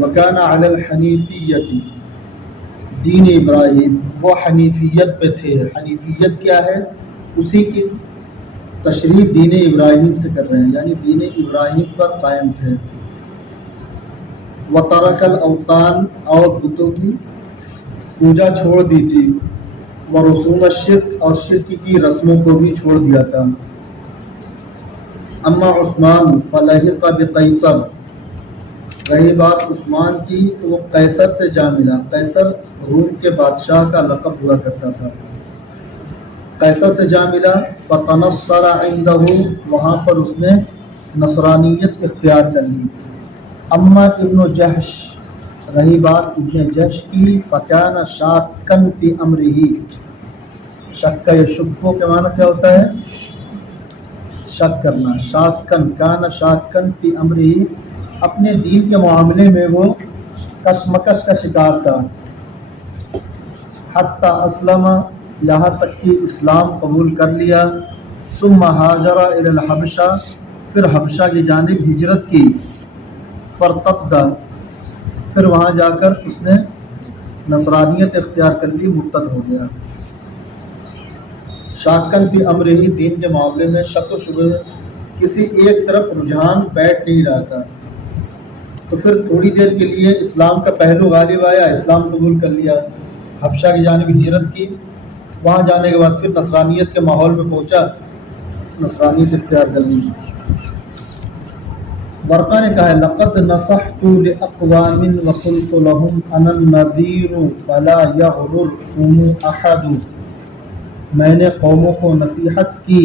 وکان علی الحنیفیت، دین ابراہیم، وہ حنیفیت پہ تھے۔ حنیفیت کیا ہے؟ اسی کی تشریح دین ابراہیم سے کر رہے ہیں، یعنی دین ابراہیم پر قائم تھے۔ وترک الاوثان، اور بتوں کی پوجا چھوڑ دی تھی۔ ورسوم الشرک، اور شرک کی رسموں کو بھی چھوڑ دیا تھا۔ اما عثمان فلحق بقیصر، رہی بات عثمان کی تو وہ قیصر سے جا ملا۔ قیصر روم کے بادشاہ کا لقب ہوا کرتا تھا۔ قیصر سے جا ملا، فتنصر عنده، وہاں پر اس نے نصرانیت اختیار کر لی۔ اما ابن جحش، رہی بات ابن جحش کی، فکان شاکن فی امرہ، شک یشکو کے معنی کیا ہوتا ہے؟ شک کرنا۔ شاکن، کان شاکن فی امرہ، اپنے دین کے معاملے میں وہ کشمکش کا شکار تھا۔ حتی اسلم، یہاں تک کہ اسلام قبول کر لیا۔ ثم ہاجر الی الحبشہ، پھر حبشہ کی جانب ہجرت کی۔ فارتد، پھر وہاں جا کر اس نے نصرانیت اختیار کر لی، مرتد ہو گیا۔ شاکن فی امرہ، دین کے معاملے میں شک و شبہ، کسی ایک طرف رجحان بیٹھ نہیں رہا تھا، تو پھر تھوڑی دیر کے لیے اسلام کا پہلو غالب آیا، اسلام قبول کر لیا، حبشہ کی جانب ہجرت کی، وہاں جانے کے بعد پھر نصرانیت کے ماحول میں پہنچا، نصرانیت اختیار کر لی۔ ورقہ نے کہا ہے لقد نصحت لاقوام وقلت لهم انا النذیر فلا یغررکم احد، میں نے قوموں کو نصیحت کی،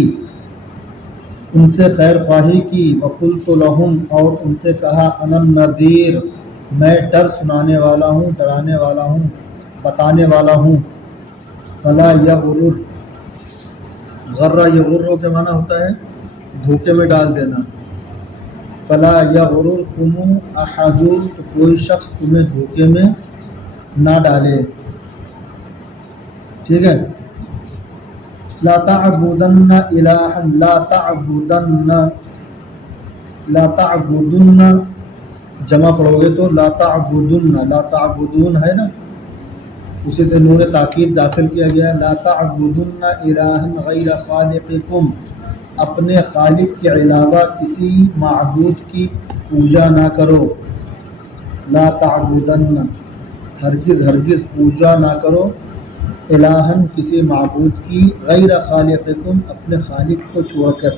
ان سے خیر خواہی کی، وقلت لهم، اور ان سے کہا انا النذیر، میں ڈر سنانے والا ہوں، ڈرانے والا ہوں، بتانے والا ہوں۔ فلا یغرر، غرہ یغر کے معنی ہوتا ہے دھوکے میں ڈال دینا۔ فلا یغررکم احد، تو کوئی شخص تمہیں دھوکے میں نہ ڈالے، ٹھیک ہے۔ لا تعبدن الہا، لا تعبدن جمع پڑھو گے تو لا تعبدن، لا تعبدون ہے نا، اسی سے نور تاکید داخل کیا گیا ہے۔ لا تعبدن الہا غیر خالقکم، اپنے خالق کے علاوہ کسی معبود کی پوجا نہ کرو۔ لا تعبدن، ہرگز ہرگز پوجا نہ کرو، الہن کسی معبود کی، غیر خالقکم، اپنے خالق کو چھوڑ کر۔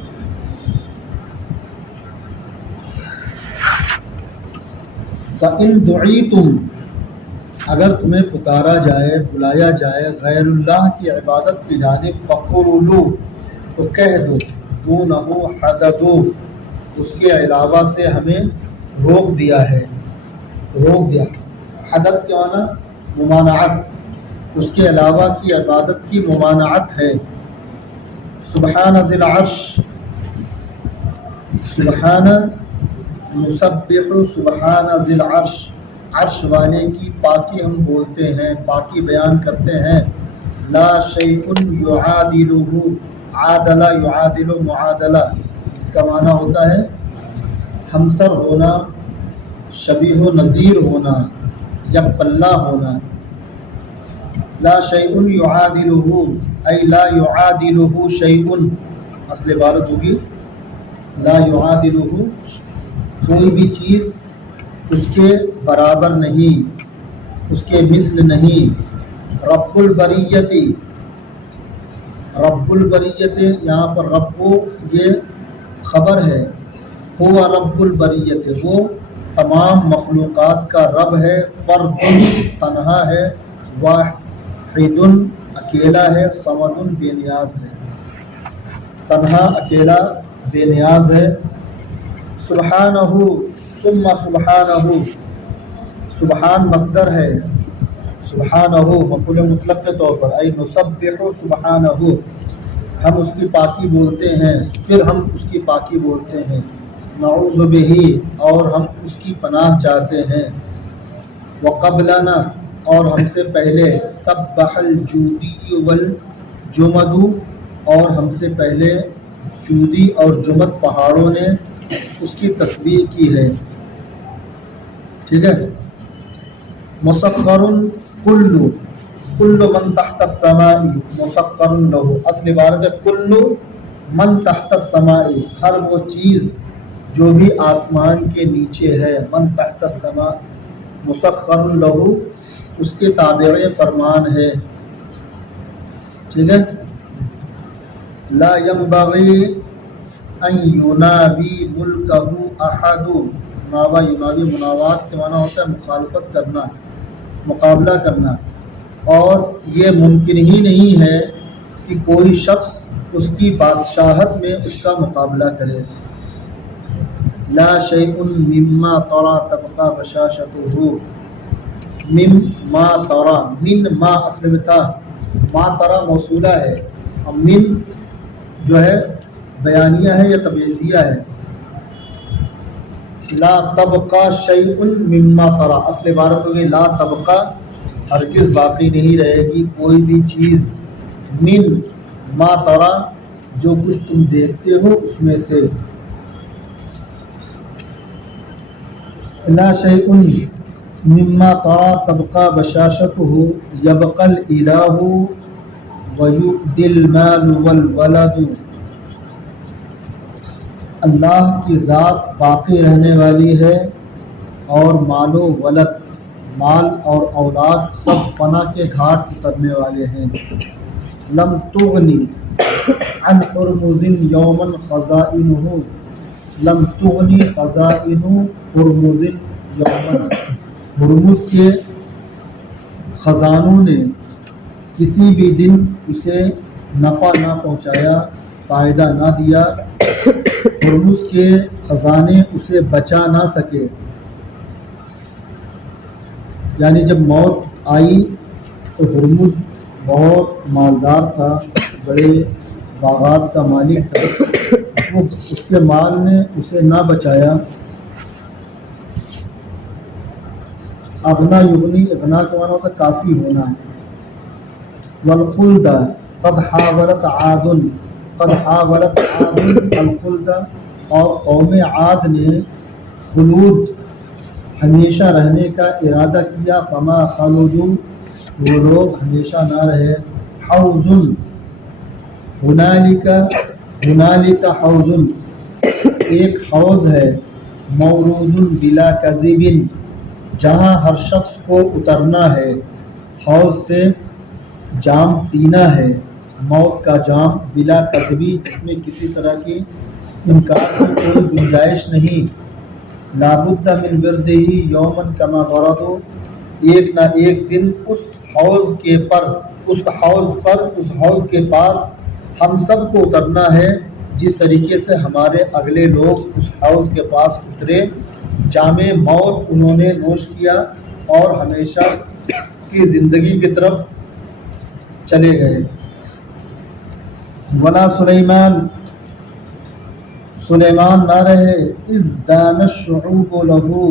فَإِن دُعِیتُم، اگر تمہیں پکارا جائے، بلایا جائے غیر اللہ کی عبادت کی جانب، فَقُولُوا، تو کہہ دو، دونہ حدد، اس کے علاوہ سے ہمیں روک دیا ہے، روک دیا۔ حدد کے معنی ممانعت، اس کے علاوہ کی عبادت کی ممانعت ہے۔ سبحان ذی العرش، سبحان نسبح سبحان ذی العرش، عرش والے کی پاکی ہم بولتے ہیں، پاکی بیان کرتے ہیں۔ لا شیء یعادلہ، عادلہ یعادل معادلہ، اس کا معنی ہوتا ہے ہمسر ہونا، شبیہ و نظیر ہونا، یک پلہ ہونا۔ لا شیء یعادلہ، ای لا یعادلہ شیء، اصل عبارت ہوگی لا یعادلہ، کوئی بھی چیز اس کے برابر نہیں، اس کے مثل نہیں۔ رب البریت، رب البریت، یہاں پر رب کو یہ خبر ہے، ہوا رب البریت، وہ تمام مخلوقات کا رب ہے۔ فرد، تنہا ہے، واحد، اکیلا ہے، صمد، بے نیاز ہے، تنہا اکیلا بے نیاز ہے۔ سبحانہ، ثم سبحانہ، سبحان مصدر ہے، سبحانہ مفعول مطلق کے طور پر، ای نسبح سبحانہ، ہم اس کی پاکی بولتے ہیں، پھر ہم اس کی پاکی بولتے ہیں۔ نعوذ بہ، اور ہم اس کی پناہ چاہتے ہیں۔ وقبلنا، اور ہم سے پہلے، سبح الجودی والجمد، اور ہم سے پہلے جودی اور جمد پہاڑوں نے اس کی تسبیح کی ہے، ٹھیک ہے۔ مسخر کل من تحت السماء مسخر لہو، اصل عبارت ہے کل من تحت السماء، ہر وہ چیز جو بھی آسمان کے نیچے ہے، من تحت السماء مسخر لہو اس کے تابع فرمان ہے، ٹھیک ہے. لا ينبغي ان ينابي ملكه احد، منابع ینابی مناوات کے معنی ہوتا ہے مخالفت کرنا، مقابلہ کرنا، اور یہ ممکن ہی نہیں ہے کہ کوئی شخص اس کی بادشاہت میں اس کا مقابلہ کرے. لا شیء مما ترى تبقى بشاشته، مما ترى، من ما اصل میں تھا، ما ترى موصولہ ہے، اور من جو ہے بیانیہ ہے یا تبعیضیہ ہے. لا تبقى شیء مما ترى، اصل عبارت ہوگی لا تبقى، ہرگز باقی نہیں رہے گی کوئی بھی چیز، من ما ترى جو کچھ تم دیکھتے ہو اس میں سے. لا شیء مما ترى تبقى بشاشته يبقى الإله ويؤدي المال والولد، اللہ کی ذات باقی رہنے والی ہے اور مال و ولد، مال اور اولاد سب فنا کے گھاٹ اترنے والے ہیں. لم تغنی عن حرمز یوما خزائنہ، لم تغنی خزائن حرمز یوما، ہرمز کے خزانوں نے کسی بھی دن اسے نفع نہ پہنچایا، فائدہ نہ دیا، ہرمز کے خزانے اسے بچا نہ سکے. یعنی جب موت آئی تو ہرمز بہت مالدار تھا، بڑے باغات کا مالک تھا، وہ اس کے مال نے اسے نہ بچایا. اغنا یغنی، اغنا کا معنی ہوتا ہے کافی ہونا ہے. والخلد قد حاولت عاد، قد حاولت عاد الخلد، اور قوم عاد نے خلود ہمیشہ رہنے کا ارادہ کیا، فما خلدوا وہ لوگ ہمیشہ نہ رہے. حوض ہنالک، ہنالک حوض ایک حوض ہے، مورود بلا کذب جہاں ہر شخص کو اترنا ہے، حوض سے جام پینا ہے، موت کا جام، بلا کذبی جس میں کسی طرح کی انکار کی کوئی گنجائش نہیں. لابد من ورده یومن کما ورد، ایک نہ ایک دن اس حوض کے پر، اس حوض کے پاس ہم سب کو اترنا ہے، جس طریقے سے ہمارے اگلے لوگ اس حوض کے پاس اترے، جام موت انہوں نے نوش کیا اور ہمیشہ کی زندگی کی طرف چلے گئے. ولا سلیمان نہ رہے، اذ دان الشعوب لہو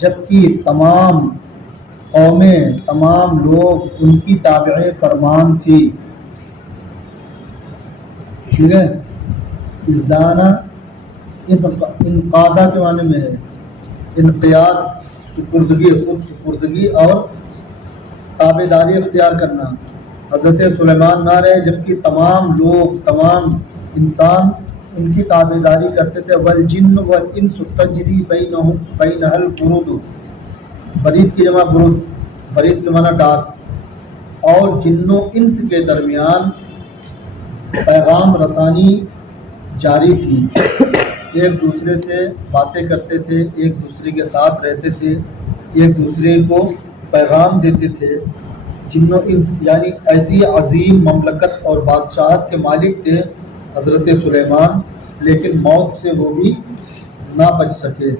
جبکہ تمام قومیں، تمام لوگ ان کی تابع فرمان تھی. ٹھیک ہے، ازدانا انقادہ کے معنی میں ہے، انقیاد، سپردگی، خود سپردگی اور تابع داری اختیار کرنا. حضرت سلیمان نہ رہے جبکہ تمام لوگ، تمام انسان ان کی تابع داری کرتے تھے. والجن والانس تجری بینہا البرود، برید کی جمع برود، برید کے معنی ڈاک، اور جن و انس کے درمیان پیغام رسانی جاری تھی، ایک دوسرے سے باتیں کرتے تھے، ایک دوسرے کے ساتھ رہتے تھے، ایک دوسرے کو پیغام دیتے تھے. جن و انس یعنی ایسی عظیم مملکت اور بادشاہت کے مالک تھے حضرت سلیمان، لیکن موت سے وہ بھی نہ بچ سکے.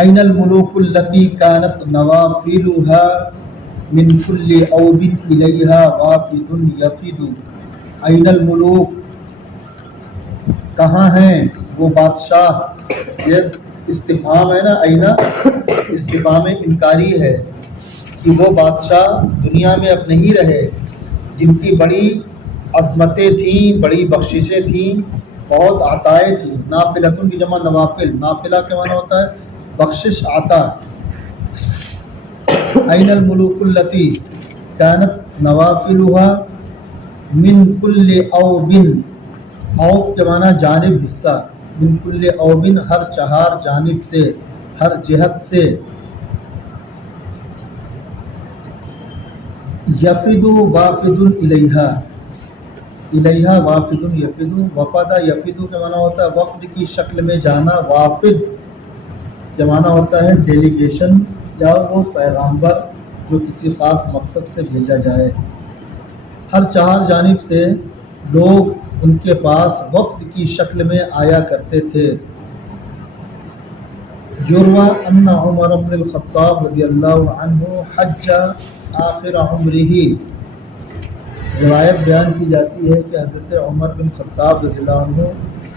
این الملوک التی کانت نوافلها من کل اوب الیہا وافد یفد. این الملوک کہاں ہیں وہ بادشاہ، یہ استفہام ہے نا، اینا استفہام انکاری ہے کہ وہ بادشاہ دنیا میں اب نہیں رہے جن کی بڑی عظمتیں تھیں، بڑی بخششیں تھیں، بہت عطائیں تھیں. نافلتن کی جمع نوافل، نافلہ کے معنی ہوتا ہے بخشش، عطا. این الملوک التی کانت نوافلها من کل اوبن، اوب کے معنی جانب حصہ، من کل اوبن ہر چہار جانب سے، ہر جہت سے، یفد وافد الیہا، الیہا وافد یفد، وفد یفد کا معنی ہوتا ہے وفد کی شکل میں جانا، وافد کا معنی ہوتا ہے ڈیلیگیشن یا وہ پیغامبر جو کسی خاص مقصد سے بھیجا جائے۔ ہر چہار جانب سے لوگ ان کے پاس وفد کی شکل میں آیا کرتے تھے۔ یروی ان عمر بن الخطاب رضی اللہ عنہ حج آخر عمرہ، روایت بیان کی جاتی ہے کہ حضرت عمر بن خطاب رضی اللہ عنہ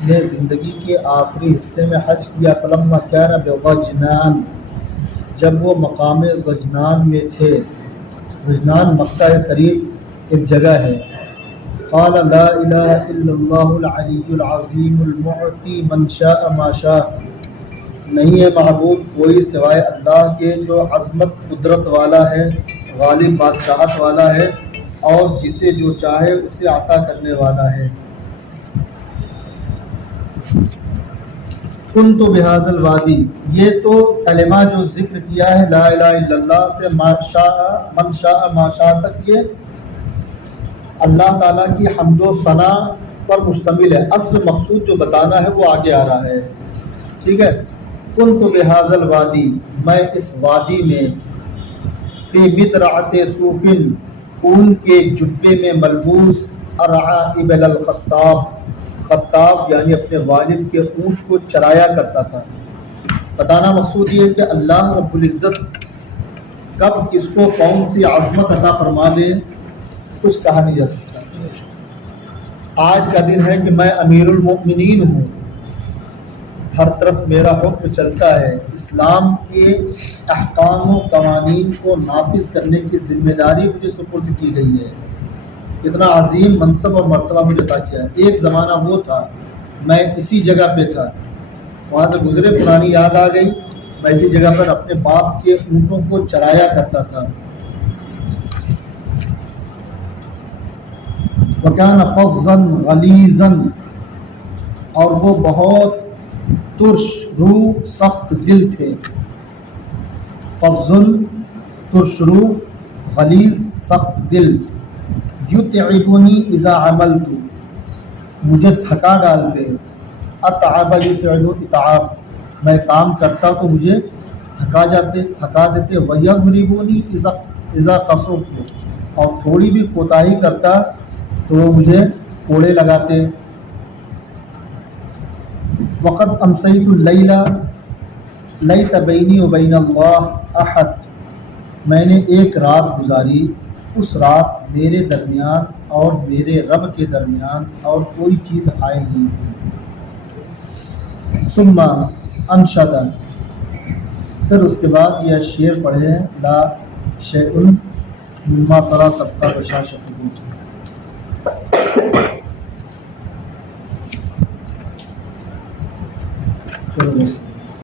نے زندگی کے آخری حصے میں حج کیا۔ فلما کان بغجنان، جب وہ مقام زجنان میں تھے، زجنان مکہ کے قریب ایک جگہ ہے، قال لا الہ الا اللہ العلی العظیم المعطی من شاء ما شاء، نہیں ہے معبود کوئی سوائے اللہ کے جو عظمت قدرت والا ہے، غالب بادشاہت والا ہے، اور جسے جو چاہے اسے عطا کرنے والا ہے۔ کنت بہذا الوادی، یہ تو کلمہ جو ذکر کیا ہے لا الہ الا اللہ سے ما شاء من شاء ما شاء تک، یہ اللہ تعالیٰ کی حمد و ثنا پر مشتمل ہے۔ اصل مقصود جو بتانا ہے وہ آگے آ رہا ہے، ٹھیک ہے۔ کنت بہذا الوادی، میں اس وادی میں، فی بدرعۃ صوف، اون کے جبے میں ملبوس، ارعی ابل الخطاب، خطاب یعنی اپنے والد کے اونٹ کو چرایا کرتا تھا۔ بتانا مقصود یہ ہے کہ اللہ رب العزت کب کس کو کون سی عظمت عطا فرما دے کچھ کہا نہیں جا سکتا۔ آج کا دن ہے کہ میں امیر المؤمنین ہوں، ہر طرف میرا حکم چلتا ہے، اسلام کے احکام و قوانین کو نافذ کرنے کی ذمہ داری مجھے سپرد کی گئی ہے۔ اتنا عظیم منصب اور مرتبہ مجھے عطا کیا ہے۔ ایک زمانہ وہ تھا میں اسی جگہ پہ تھا، وہاں سے گزرے پرانی یاد آ گئی، میں اسی جگہ پر اپنے باپ کے اونٹوں کو چرایا کرتا تھا۔ وَكَانَ فَظًّا غَلِيظًا، اور وہ بہت ترش روح سخت دل تھے۔ فَظٌّ ترش روح، غلیظ سخت دل۔ یُتْعِبُنِی اذا عملت، مجھے تھکا ڈالتے، اتعب یتعب اتعاب، میں کام کرتا تو مجھے تھکا دیتے، وَیَضْرِبُنِی اذا قصرت، اور تھوڑی بھی کوتاہی کرتا تو وہ مجھے کوڑے لگاتے۔ وقد امسیت اللیل لیس بینی و بین اللہ احد، میں نے ایک رات گزاری، اس رات میرے درمیان اور میرے رب کے درمیان اور کوئی چیز حائل نہیں تھی۔ ثم انشد، پھر اس کے بعد یہ شعر پڑھے، لا شیء مما تری تبقی بشاشۃ۔ چلو